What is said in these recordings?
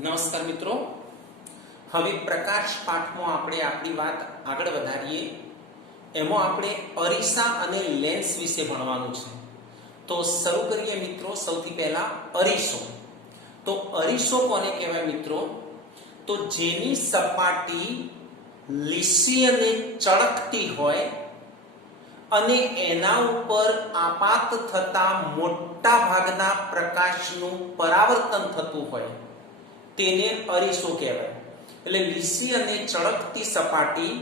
નમસ્કાર મિત્રો, હવે પ્રકાશ પાઠમાં આપણે આપણી વાત આગળ વધારીએ. એમાં આપણે અરીસા અને લેન્સ વિશે ભણવાનું છે. તો શરૂ કરીએ મિત્રો. સૌથી પહેલા અરીસો. તો અરીસો કોને કહેવાય મિત્રો? તો જેની સપાટી લીસી અને ચળકતી હોય અને એના ઉપર આપાત થતા મોટા ભાગના પ્રકાશનું પરાવર્તન થતું હોય તેને અરીસો કહેવાય. એટલે લીસી અને ચળકતી સપાટી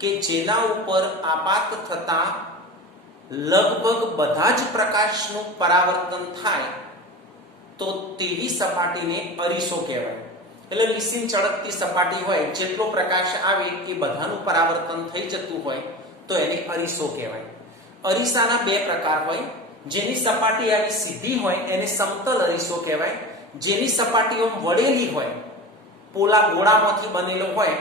કે જેના ઉપર આપાત થતા લગભગ બધા જ પ્રકાશનું પરાવર્તન થાય તો તેવી સપાટીને અરીસો કહેવાય. એટલે લીસી ચળકતી સપાટી હોય, જેટલો પ્રકાશ આવે એ બધાનું પરાવર્તન થઈ જતું હોય તો એને અરીસો કહેવાય. અરીસાના બે પ્રકાર હોય. જેની સપાટી આવી સીધી હોય એને સમતલ અરીસો કહેવાય. જેની સપાટીઓ વળેલી હોય, પોલા ગોળામાંથી બનેલો હોય,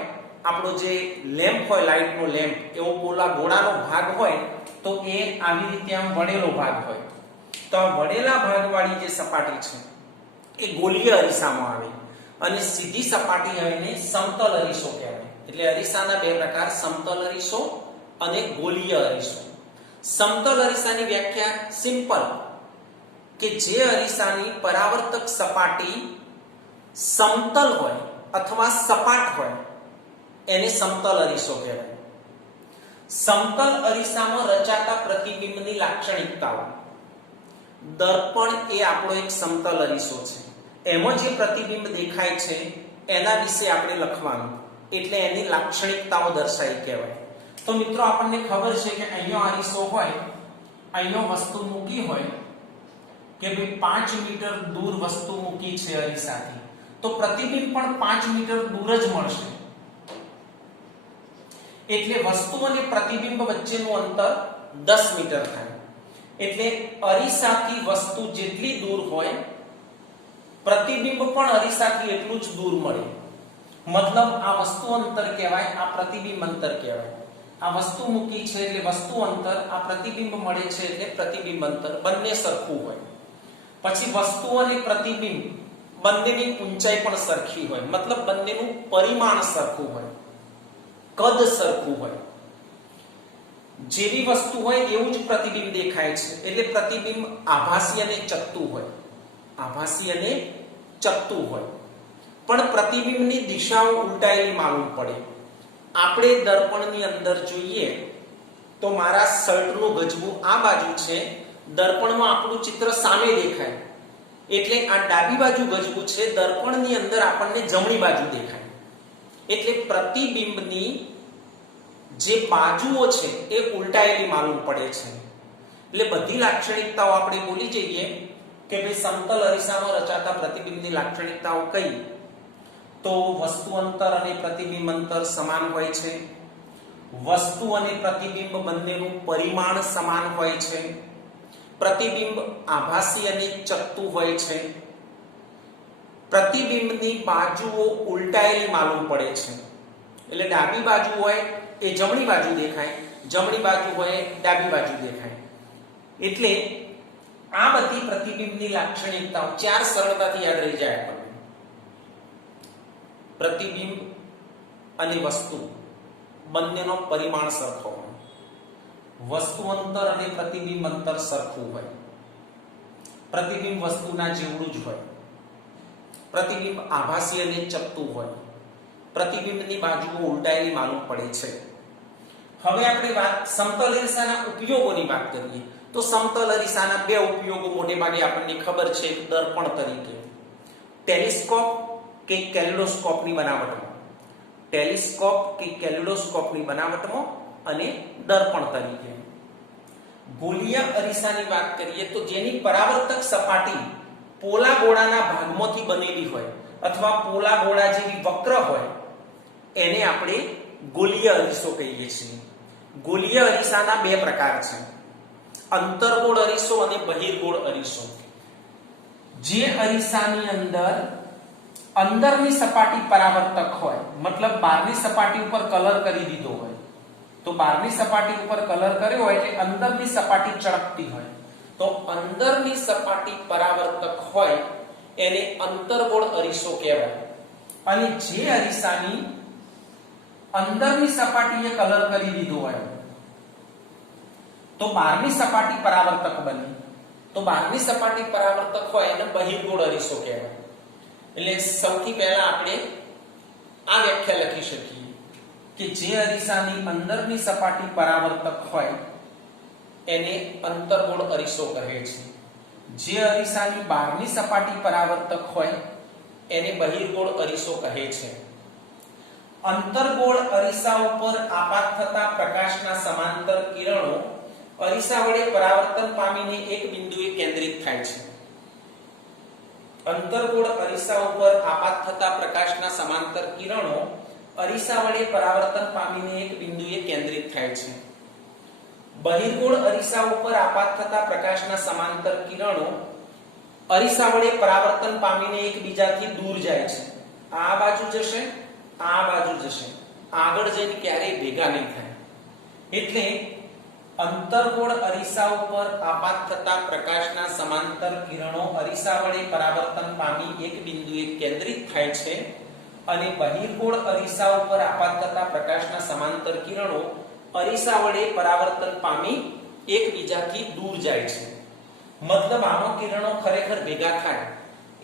આપણો જે લેમ્પ હોય, લાઇટનો લેમ્પ, એવો પોલા ગોળાનો ભાગ હોય તો એ આવી રીતે આમ વળેલો ભાગ હોય. તો આ વળેલા ભાગવાળી જે સપાટી છે એ ગોળીય અરીસામાં આવે અને સીધી સપાટી હોય એને સમતલ અરીસો કહેવાય. એટલે અરીસાના બે પ્રકાર, સમતલ અરીસો અને ગોળીય અરીસો. સમતલ અરીસાની વ્યાખ્યા સિમ્પલ, કે જે અરીસાની પરાવર્તક સપાટી સમતલ હોય અથવા સપાટ હોય એને સમતલ અરીસો કહેવાય. સમતલ અરીસામાં રચાતા પ્રતિબિંબની લાક્ષણિકતાઓ. દર્પણ એ આપણો એક સમતલ અરીસો છે. એમાં જે પ્રતિબિંબ દેખાય છે એના વિશે આપણે લખવાનું, એટલે એની લાક્ષણિકતાઓ દર્શાવી કહેવાય. તો મિત્રો આપણને ખબર છે કે અહીંયા અરીસો હોય, અહીંયા વસ્તુ મૂકી હોય કે ભાઈ 5 મીટર દૂર વસ્તુ મૂકી છે અરીસાથી, તો પ્રતિબિંબ પણ 5 મીટર દૂર જ મળશે. એટલે વસ્તુ અને પ્રતિબિંબ વચ્ચેનું અંતર 10 મીટર થાય. એટલે અરીસાથી વસ્તુ જેટલી દૂર હોય, પ્રતિબિંબ પણ અરીસાથી એટલું જ દૂર મળે. મતલબ આ વસ્તુ અંતર કહેવાય, આ પ્રતિબિંબ અંતર કહેવાય. આ વસ્તુ મૂકી છે એટલે વસ્તુ અંતર, આ પ્રતિબિંબ મળે છે એટલે પ્રતિબિંબ અંતર, બંને સરખું હોય. પછી વસ્તુ અને પ્રતિબિંબ બંનેની ઊંચાઈ પણ સરખી હોય, મતલબ બંનેનું પરિમાણ સરખું હોય, કદ સરખું હોય. જેવી વસ્તુ હોય એવું જ પ્રતિબિંબ દેખાય છે. એટલે પ્રતિબિંબ આભાસી અને ચત્તું હોય, આભાસી અને ચત્તું હોય. પણ પ્રતિબિંબની દિશાઓ ઉલટાયેલી માલુમ પડે. આપણે દર્પણની અંદર જોઈએ તો મારા શર્ટનું ગજવું આ બાજુ છે, દર્પણમાં આપણું ચિત્ર સામે દેખાય, એટલે આ ડાબી બાજુ ગજવું છે, દર્પણની અંદર આપણને જમણી બાજુ દેખાય. એટલે પ્રતિબિંબની જે બાજુઓ છે એ ઉલટાયેલી માલુમ પડે છે. એટલે બધી લાક્ષણિકતાઓ આપણે બોલી જઈએ કે ભાઈ સમતલ અરીસામાં રચાતા પ્રતિબિંબની લાક્ષણિકતાઓ કઈ? તો વસ્તુ અંતર અને પ્રતિબિંબ અંતર સમાન હોય છે. વસ્તુ અને પ્રતિબિંબ બંનેનું પરિમાણ સમાન હોય છે. પ્રતિબિંબ આભાસી અને ચત્તું હોય છે. પ્રતિબિંબની બાજુઓ ઉલટાયેલી માલુમ પડે છે. એટલે ડાબી બાજુ હોય એ જમણી બાજુ દેખાય, જમણી બાજુ હોય ડાબી બાજુ દેખાય. એટલે આ બધી પ્રતિબિંબની લાક્ષણિકતાઓ ચાર સરળતાથી યાદ રહી જાય આપણને. પ્રતિબિંબ અને વસ્તુ બંનેનો પરિમાણ સરખો હોય, વસ્તુ અંતર અને પ્રતિબિંબ અંતર સરખું હોય, પ્રતિબિંબ વસ્તુના જેવડું જ હોય, પ્રતિબિંબ આભાસી અને ચત્તું હોય, પ્રતિબિંબની બાજુઓ ઉલટાયેલી માલુમ પડે છે. હવે આપણે વાત સમતલ અરીસાના ઉપયોગોની વાત કરીએ તો સમતલ અરીસાના બે ઉપયોગો મોટે ભાગે આપણને ખબર છે. દર્પણ તરીકે, ટેલિસ્કોપ કે કેલિડોસ્કોપની બનાવટમાં, ટેલિસ્કોપ કે કેલિડોસ્કોપની બનાવટમાં, અને દર્પણ તરીકે. ગોળીય અરીસાની વાત કરીએ તો જેની પરાવર્તક સપાટી પોલા ગોળાના ભાગમાંથી બનેલી હોય અથવા પોલા ગોળા જેવી વક્ર હોય એને આપણે ગોળીય અરીસો કહીએ છીએ. ગોળીય અરીસાના બે પ્રકાર છે, અંતર્ગોળ અરીસો અને બહિર્ગોળ અરીસો. જે અરીસાની અંદરની સપાટી પરાવર્તક હોય, મતલબ બહારની સપાટી ઉપર કલર કરી દીધો હોય, તો બહારની સપાટી ઉપર કલર કર્યો હોય એટલે અંદરની સપાટી ચળકતી હોય, તો અંદરની સપાટી પરાવર્તક હોય એને અંતર્ગોળ અરીસો કહેવાય. અને જે અરીસાની અંદરની સપાટીએ કલર કરી દીધો હોય તો બહારની સપાટી પરાવર્તક બને. તો બહારની સપાટી પરાવર્તક હોય એને બહિર્ગોળ અરીસો કહેવાય. એટલે સૌથી પહેલા આપણે આ વ્યાખ્યા લખી શકીએ કે જે અરીસાની અંદરની સપાટી પરાવર્તક હોય એને અંતર્ગોળ અરીસો કહે છે. જે અરીસાની બહારની સપાટી પરાવર્તક હોય એને બહિર્ગોળ અરીસો કહે છે. અંતર્ગોળ અરીસા ઉપર આપાત થતા પ્રકાશના સમાંતર કિરણો અરીસા વડે પરાવર્તન પામીને એક બિંદુએ કેન્દ્રિત થાય છે. અંતર્ગોળ અરીસા ઉપર આપાત થતા પ્રકાશના સમાંતર કિરણો અરીસા વડે પરાવર્તન પામીને એક બિંદુએ કેન્દ્રિત થાય છે. બહિર્ગોળ અરીસા ઉપર આપાત થતા પ્રકાશના સમાંતર કિરણો અરીસા વડે પરાવર્તન પામીને એકબીજાથી દૂર જાય છે. આ બાજુ જશે, આ બાજુ જશે, આગળ જઈને ક્યારેય ભેગા નહીં થાય. એટલે અંતર્ગોળ અરીસા ઉપર આપાત થતા પ્રકાશના સમાંતર કિરણો અરીસા વડે પરાવર્તન પામી એક બિંદુએ કેન્દ્રિત થાય છે અને બહિર્ગોળ અરીસા ઉપર આપાત થતા પ્રકાશના સમાંતર કિરણો અરીસા વડે પરાવર્તન પામી એકબીજાથી દૂર જાય છે. મતલબ આમાં કિરણો ખરેખર ભેગા થાય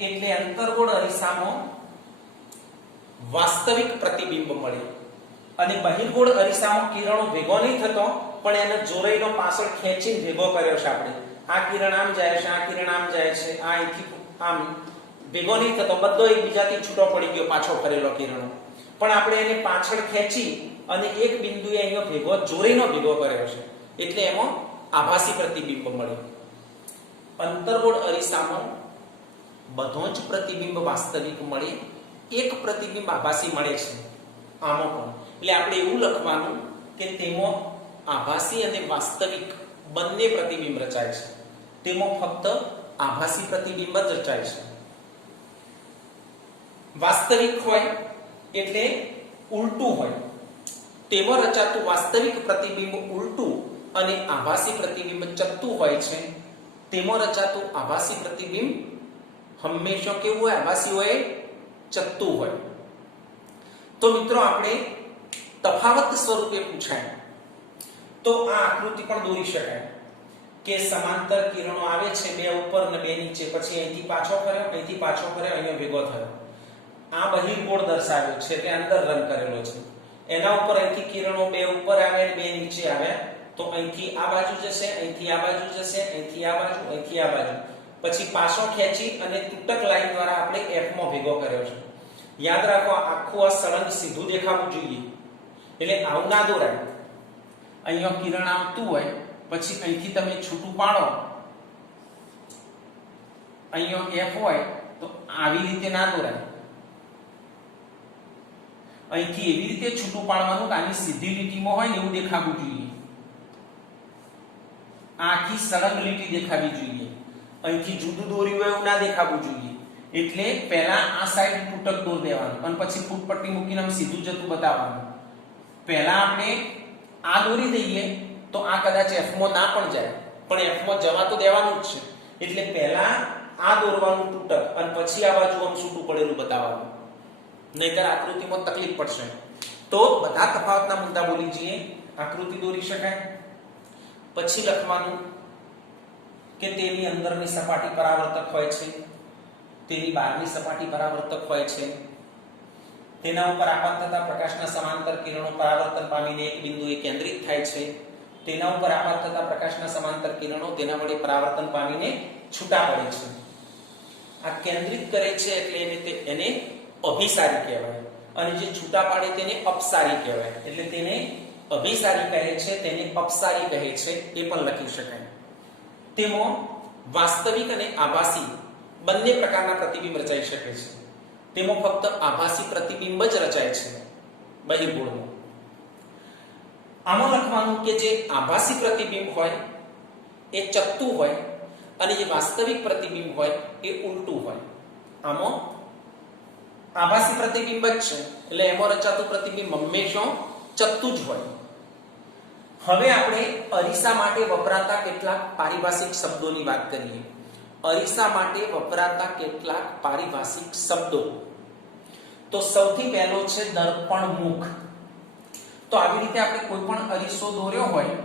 એટલે અંતર્ગોળ અરીસામાં વાસ્તવિક પ્રતિબિંબ મળે અને બહિર્ગોળ અરીસામાં કિરણો ભેગો નહીં થતો પણ એને જોરાઈનો પાછળ ખેંચીને ભેગો કર્યો છે. આપણે આ કિરણ આમ જાય છે, આ કિરણ આમ જાય છે, આ અહીંથી આમ ભેગો નહીં થતો, બધો એકબીજાથી છૂટો પડી ગયો પાછો ફરેલો કિરણો. પણ આપણે એને પાછળ ખેંચી અને એક બિંદુએ અહીંયા ભેગો જોરાઈનો ભેગો કર્યો છે એટલે એમાં આભાસી પ્રતિબિંબ મળે. અંતર્ગોળ અરીસામાં બધો જ પ્રતિબિંબ વાસ્તવિક મળે, એક પ્રતિબિંબ આભાસી મળે છે આમાં પણ. એટલે આપણે એવું લખવાનું કે તેમાં આભાસી અને વાસ્તવિક બંને પ્રતિબિંબ રચાય છે. તેમાં ફક્ત આભાસી પ્રતિબિંબ જ રચાય છે. વાસ્તવિક હોય એટલે ઉલટું હોય. તેમાં રચાતું વાસ્તવિક પ્રતિબિંબ ઉલટું અને આભાસી પ્રતિબિંબ ચત્તું હોય છે. તેમાં રચાતું આભાસી પ્રતિબિંબ હંમેશા કેવું હોય? આભાસી હોય, ચત્તું હોય. તો મિત્રો આપણે તફાવત સ્વરૂપે પૂછાય તો આ આકૃતિ પણ દોરી શકાય કે સમાંતર કિરણો આવે છે, બે ઉપર અને બે નીચે, પછી અહીંથી પાછો ફર્યો, અહીંથી પાછો ફર્યો, અહીંયા ભેગો થયો. આ બહિર્ગોળ દર્શાવ્યો છે એટલે અંદર રંગ કરેલો છે. એના ઉપર અહીંથી કિરણો બે ઉપર આવે અને બે નીચે આવ્યા તો અહીંથી આ બાજુ જશે, અહીંથી આ બાજુ જશે, અહીંથી આ બાજુ, અહીંથી આ બાજુ, પછી પાછો ખેંચી અને તૂટક લાઈન દ્વારા આપણે F માં ભેગો કર્યો છે. યાદ રાખો આખું આ સળંગ સીધું દેખાવું જોઈએ એટલે આવું ના દોરાય. અહીંયા કિરણ આવતું હોય પછી અહીંથી તમે છૂટું પાડો, અહીંયા F હોય તો આવી રીતે ના દોરાય. અહીંથી એવી રીતે છૂટું પાડવાનું કે આની સીધી લીટીમાં હોય ને એવું દેખાવું જોઈએ. આખી સળંગ લીટી દેખાવી જોઈએ. અહીંથી જુદું દોર્યું હોય એવું ના દેખાવું જોઈએ. એટલે પહેલા આ સાઈડ તૂટક દોર દેવાનું અને પછી ફૂટપટ્ટી મૂકીને સીધું જતું બતાવવાનું. પહેલા આપણે આ દોરી દઈએ તો આ કદાચ F માં ના પણ જાય, પણ F માં જવા તો દેવાનું જ છે. એટલે પહેલા આ દોરવાનું તૂટક અને પછી આ બાજુ આમ છૂટું પડેલું બતાવવાનું, નહીતર આકૃતિમાં તકલીફ પડશે. તો બધા તફાવતના મુદ્દા બોલી જઈએ. આકૃતિ દોરી શકાય. પછી લખવાનું કે તેની અંદરની સપાટી પરાવર્તક હોય છે, તેની બહારની સપાટી પરાવર્તક હોય છે. તેના ઉપર આપાત થતા પ્રકાશના સમાંતર કિરણો પરાવર્તન પામીને એક બિંદુએ કેન્દ્રિત થાય છે. તેના ઉપર આપાત થતા પ્રકાશના સમાંતર કિરણો તેના વડે પરાવર્તન પામીને છૂટા પડે છે. આ કેન્દ્રિત કરે છે એટલે એને અભિસારી કહેવાય અને જે છૂટા પાડે તેને અપસારી કહેવાય. એટલે તેને અભિસારી કહે છે, તેને અપસારી કહે છે, એ પણ લખી શકાય. તેમાં વાસ્તવિક અને આભાસી બંને પ્રકારના પ્રતિબિંબ રચાઈ શકે છે. તેમાં ફક્ત આભાસી પ્રતિબિંબ જ રચાય છે બહિર્ગોળમાં. આમાં લખવાનું કે જે આભાસી પ્રતિબિંબ હોય એ ચત્તું હોય અને જે વાસ્તવિક પ્રતિબિંબ હોય એ ઉલટું હોય. આમાં આભાસી પ્રતિબિંબ જ છે એટલે એમાં રચાતું પ્રતિબિંબ હંમેશા ચત્તું જ હોય. હવે આપણે અરીસા માટે વપરાતા કેટલાક પારિભાષિક શબ્દોની વાત કરીએ. અરીસા માટે વપરાતા કેટલાક પારિભાષિક શબ્દો. તો સૌથી પહેલો છે દર્પણ મુખ. તો આવી રીતે આપણે કોઈ પણ અરીસો દોર્યો હોય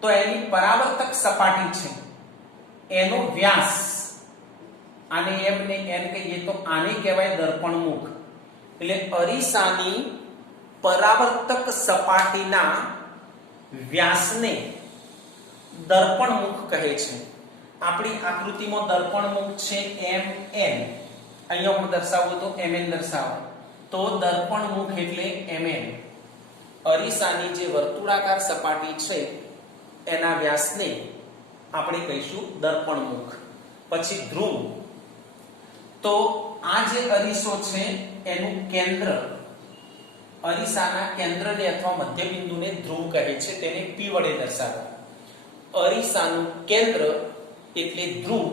તો એની પરાવર્તક સપાટી છે એનો વ્યાસ, આને એમ ને એમ કહીએ તો આને કહેવાય દર્પણ મુખ. એટલે અરીસાની પરાવર્તક સપાટીના વ્યાસને દર્પણ મુખ કહે છે. આપણી આકૃતિમાં દર્પણ મુખ છે mn, અહીંયા હું દર્શાવું તો mn દર્શાવો, તો દર્પણ મુખ એટલે mn. અરીસાની જે વર્તુળાકાર સપાટી છે એના વ્યાસને આપણે કહીશું દર્પણ મુખ. પછી ધ્રુવ, તો આ જે અરીસો છે એનું કેન્દ્ર, અરીસાના કેન્દ્રને અથવા મધ્ય બિંદુને ધ્રુવ કહે છે, તેને P વડે દર્શાવો. અરીસાનું કેન્દ્ર એટલે ધ્રુવ,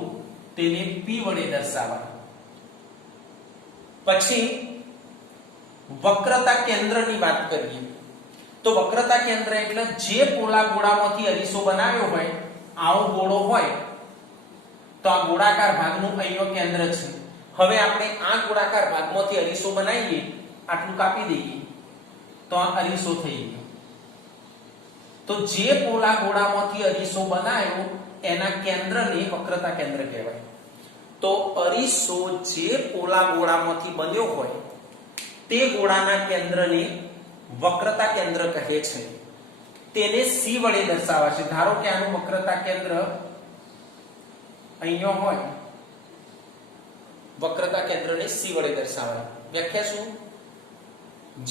તેને P વડે દર્શાવાય. પછી વક્રતા કેન્દ્રની વાત કરીએ તો વક્રતા કેન્દ્ર એટલે જે પોલા ગોળામાંથી અરીસો બનાવ્યો હોય, આવો ગોળો હોય તો આ ગોળાકાર ભાગનું અહીંયા કેન્દ્ર છે. હવે આપણે આ ગોળાકાર ભાગમાંથી અરીસો બનાવીએ, આટલું કાપી દઈએ તો આ અરીસો થઈ ગયો. તો જે પોલા ગોળામાંથી અરીસો બનાવ્યો એના કેન્દ્રને વક્રતા કેન્દ્ર કહેવાય. તો અરીસો જે પોલા ગોળામાંથી બન્યો હોય તે ગોળાના કેન્દ્રને વક્રતા કેન્દ્ર કહે છે. તેને C વડે દર્શાવાશે. ધારો કે આનું વક્રતા કેન્દ્ર અહીંયા હોય, વક્રતા કેન્દ્રને C વડે દર્શાવાય. વ્યાખ્યા શું?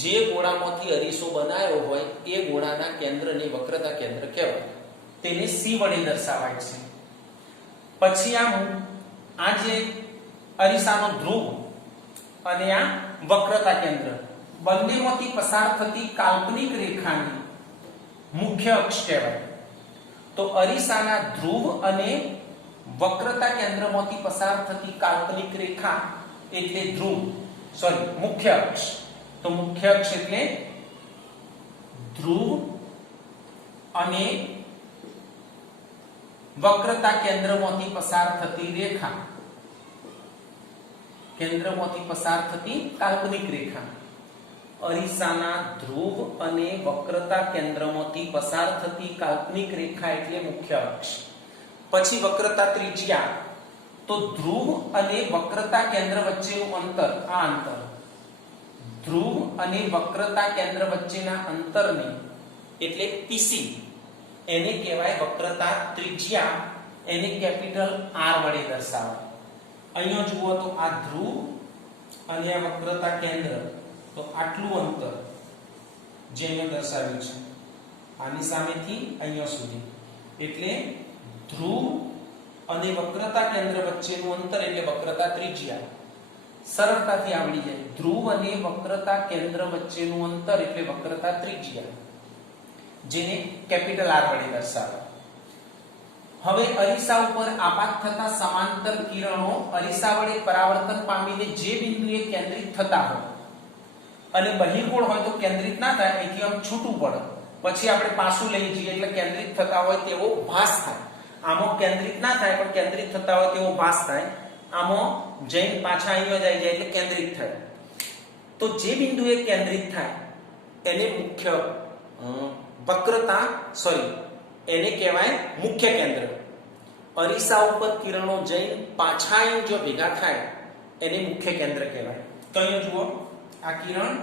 જે ગોળામાંથી અરીસો બનાવ્યો હોય એ ગોળાના કેન્દ્રને વક્રતા કેન્દ્ર કહેવાય, તેને C વડે દર્શાવાય છે. પછી આ જે અરીસાનો ધ્રુવ અને આ વક્રતા કેન્દ્ર બંનેમાંથી પસાર થતી કાલ્પનિક રેખાની મુખ્ય અક્ષ કહેવાય. તો અરીસાના ધ્રુવ અને વક્રતા કેન્દ્રમાંથી પસાર થતી કાલ્પનિક રેખા એટલે મુખ્ય અક્ષ. તો મુખ્ય અક્ષ એટલે ધ્રુવ અને વક્રતા કેન્દ્રમાંથી પસાર થતી રેખા, કેન્દ્રમાંથી પસાર થતી કાલ્પનિક રેખા. અરીસાના ધ્રુવ અને વક્રતા કેન્દ્રમાંથી પસાર થતી કાલ્પનિક રેખા એટલે મુખ્ય અક્ષ. પછી વક્રતા ત્રિજ્યા, તો ધ્રુવ અને વક્રતા કેન્દ્ર વચ્ચેનું અંતર, આ અંતર ધ્રુવ અને વક્રતા કેન્દ્ર વચ્ચેના અંતરને એટલે PC, એને કહેવાય વક્રતા ત્રિજ્યા. એને કેપિટલ R વડે દર્શાવાય. અહીંયા જુઓ તો આ ધ્રુવ અને આ વક્રતા કેન્દ્ર, તો આટલું અંતર જે અહીંયા દર્શાવ્યું છે આની સામેથી અહીંયા સુધી, એટલે ધ્રુવ અને વક્રતા કેન્દ્ર વચ્ચેનું અંતર એટલે વક્રતા ત્રિજ્યા. સરળતાથી આવડી જાય. ધ્રુવ અને વક્રતા કેન્દ્ર વચ્ચેનું અંતર એટલે વક્રતા ત્રિજ્યા, જેને કેપિટલ R વડે દર્શાવાય. હવે અરીસા ઉપર આપાત થતા સમાંતર કિરણો અરીસા વડે પરાવર્તન પામીને જે બિંદુએ કેન્દ્રિત થતા હોય, અને બહિર્ગોળ હોય તો કેન્દ્રિત ના થાય, અહીંથી આમ છૂટું પડે, પછી આપણે પાછું લઈ જઈએ એટલે કેન્દ્રિત થતા હોય તેવો ભાસ થાય. આમાં કેન્દ્રિત ના થાય પણ કેન્દ્રિત થતા હોય તેવો ભાસ થાય. આમાં જઈને પાછા અહીંયા જાય એટલે કેન્દ્રિત થાય. તો જે બિંદુએ કેન્દ્રિત થાય એને એને કહેવાય મુખ્ય કેન્દ્ર. અરીસા ઉપર કિરણો જઈને પાછા જો ભેગા થાય એને મુખ્ય કેન્દ્ર કહેવાય. તો અહીંયા જુઓ, આ કિરણ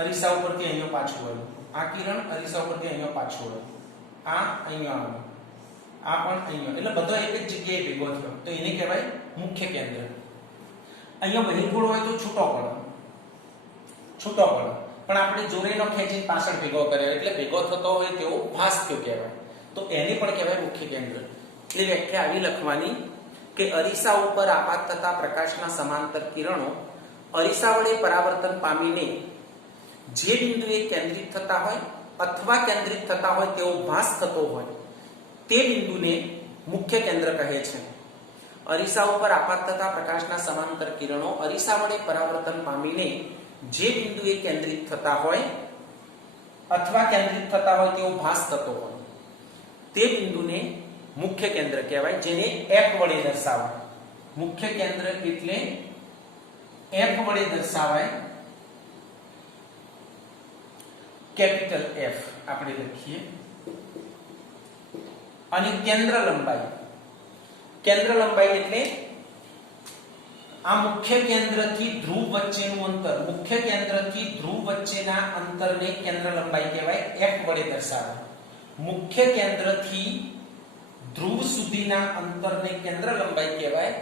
અરીસા ઉપરથી અહીંયા પાછું વળ્યું, આ કિરણ અરીસા ઉપરથી અહીંયા પાછું વળ્યું, આ અહીંયા આવ્યું, આ પણ અહીંયા, એટલે બધો એક જ જગ્યાએ ભેગો થયો, તો એને કહેવાય મુખ્ય કેન્દ્ર. અહીંયા બહિર્ગોળ હોય તો છૂટો પડે, પણ આપણે જોરે નો ખેંચી પાછળ ભેગો કર્યો એટલે ભેગો થતો હોય તેવો ભાસ થયો કહેવાય. તો એને પણ કહેવાય મુખ્ય કેન્દ્ર. એટલે વ્યાખ્યા આવી લખવાની કે અરીસા ઉપર આપાત થતા પ્રકાશના સમાંતર કિરણો અરીસા વડે પરાવર્તન પામીને જે બિંદુએ કેન્દ્રિત થતા હોય અથવા કેન્દ્રિત થતા હોય તેવો ભાસ થતો હોય તે બિંદુને મુખ્ય કેન્દ્ર કહે છે. અરીસા ઉપર આપાત થતા પ્રકાશના સમાંતર કિરણો અરીસા વડે પરાવર્તન પામીને જે બિંદુએ કેન્દ્રિત થતા હોય અથવા કેન્દ્રિત થતા હોય તેવો ભાસ થતો હોય તે બિંદુને મુખ્ય કેન્દ્ર કહેવાય, જેને F વડે દર્શાવાય. મુખ્ય કેન્દ્ર એટલે F વડે દર્શાવાય કેપિટલ એફ આપણે લખીએ. અને કેન્દ્ર લંબાઈ એટલે આ મુખ્ય કેન્દ્રથી ધ્રુવ વચ્ચેનું અંતર, મુખ્ય કેન્દ્રથી ધ્રુવ વચ્ચેના અંતરને કેન્દ્ર લંબાઈ કહેવાય. f વડે દર્શાવે. મુખ્ય કેન્દ્રથી ધ્રુવ સુધીના અંતરને કેન્દ્ર લંબાઈ કહેવાય,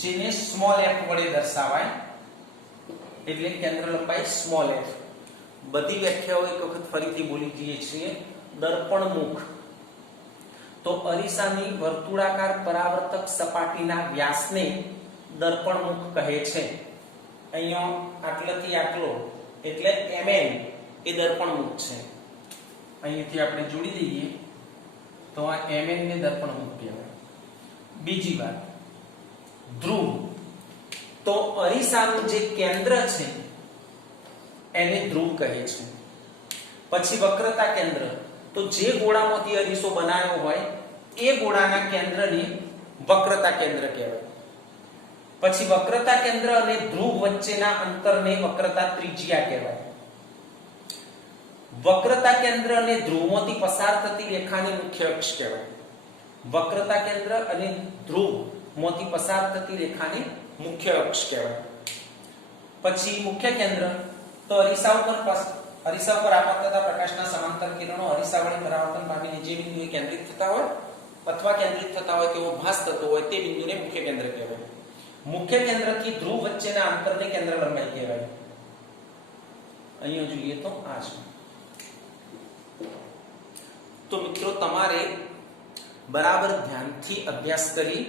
જેને સ્મોલ f વડે દર્શાવાય, એટલે કેન્દ્ર લંબાઈ સ્મોલ f. બધી વ્યાખ્યાઓ એક વખત ફરીથી બોલી દઈએ છીએ. દર્પણ મુખ તો અરીસાની વર્તુળાકાર પરાવર્તક સપાટીના વ્યાસને દર્પણ મુખ કહે છે. અહીંયા આટલાથી આટલો એટલે mn એ દર્પણ મુખ છે. અહીંથી આપણે જોડી દઈએ તો આ mn ને દર્પણ મુખ કહેવાય. બીજી વાત, ધ્રુવ તો અરીસાનું જે કેન્દ્ર છે એને ધ્રુવ કહે છે. પછી વક્રતા કેન્દ્ર તો જે ગોળામાંથી અરીસો બનાવ્યો હોય એ ગોળાના કેન્દ્રને વક્રતા કેન્દ્ર કહેવાય. પછી વક્રતા કેન્દ્ર અને ધ્રુવ વચ્ચેના અંતરને વક્રતા ત્રિજ્યા કહેવાય. વક્રતા કેન્દ્ર અને ધ્રુવમાંથી પસાર થતી રેખાને મુખ્ય અક્ષ કહેવાય. વક્રતા કેન્દ્ર અને ધ્રુવમાંથી પસાર થતી રેખાને મુખ્ય અક્ષ કહેવાય. પછી મુખ્ય કેન્દ્ર તો અરીસા ઉપર આપતતા પ્રકાશના સમાંતર કિરણો અરીસા વડે પરાવર્તન પામીને જે બિંદુએ કેન્દ્રિત થતા હોય અથવા કેન્દ્રિત થતા હોય તેવો ભાસ થતો હોય તે બિંદુને મુખ્ય કેન્દ્ર કહેવાય. મુખ્ય કેન્દ્રથી ધ્રુવ વચ્ચેના અંતરને કેન્દ્ર લંબાઈ કહેવાય. અહીંયા જોઈએ તો આ છે. તો મિત્રો તમારે બરાબર ધ્યાનથી અભ્યાસ કરી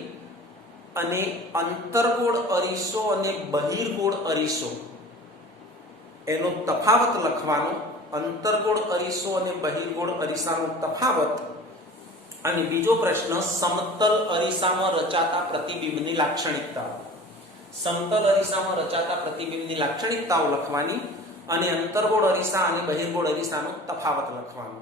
અને અંતર્ગોળ અરીસો અને બહિર્ગોળ અરીસો એનો તફાવત લખવાનો. અંતર્ગોળ અરીસો અને બહિર્ગોળ અરીસાનો તફાવત. અને બીજો પ્રશ્ન, સમતલ અરીસામાં રચાતા પ્રતિબિંબની લાક્ષણિકતાઓ. સમતલ અરીસામાં રચાતા પ્રતિબિંબની લાક્ષણિકતાઓ લખવાની અને અંતર્ગોળ અરીસા અને બહિર્ગોળ અરીસાનો તફાવત લખવાનો.